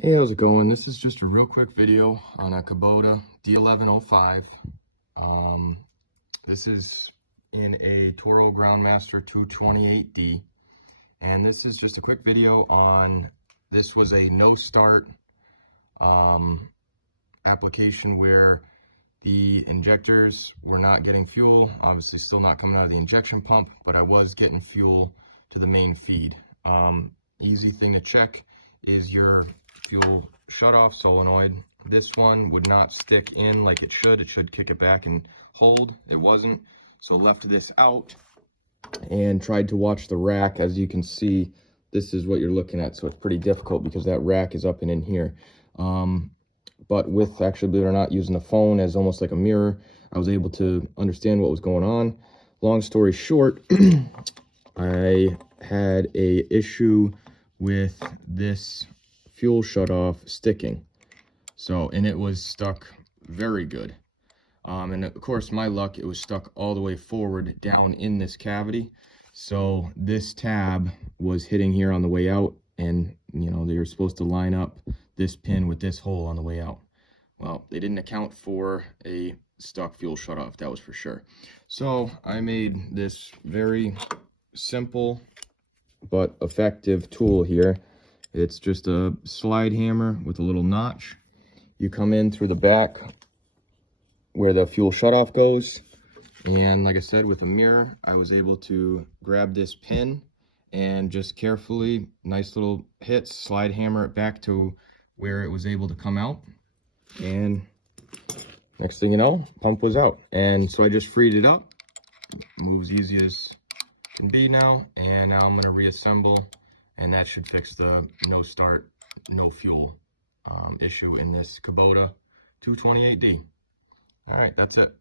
Hey, how's it going? This is just a real quick video on a Kubota D1105. This is in a Toro Groundmaster 228D, and this is just a quick video on, this was a no start application where the injectors were not getting fuel, obviously still not coming out of the injection pump, but I was getting fuel to the main feed. Easy thing to check is your fuel shutoff solenoid. This one would not stick in like it should. It should kick it back and hold. It wasn't, so left this out and tried to watch the rack. As you can see, this is what you're looking at, so it's pretty difficult because that rack is up and in here. But with, actually, believe it or not, using the phone as almost like a mirror, I was able to understand what was going on. Long story short, I had a issue with this fuel shutoff sticking. So, and it was stuck very good. And of course, my luck, it was stuck all the way forward down in this cavity. So this tab was hitting here on the way out, and you know, you're supposed to line up this pin with this hole on the way out. Well, they didn't account for a stuck fuel shutoff, that was for sure. So I made this very simple but effective tool here. It's just a slide hammer with a little notch. You come in through the back where the fuel shutoff goes, and like I said, with a mirror, I was able to grab this pin and just carefully, nice little hits, slide hammer it back to where it was able to come out. And next thing you know, pump was out. And so I just freed it up. Moves easy as can be now. And now I'm going to reassemble, and that should fix the no start, no fuel issue in this Kubota 228D. All right, that's it.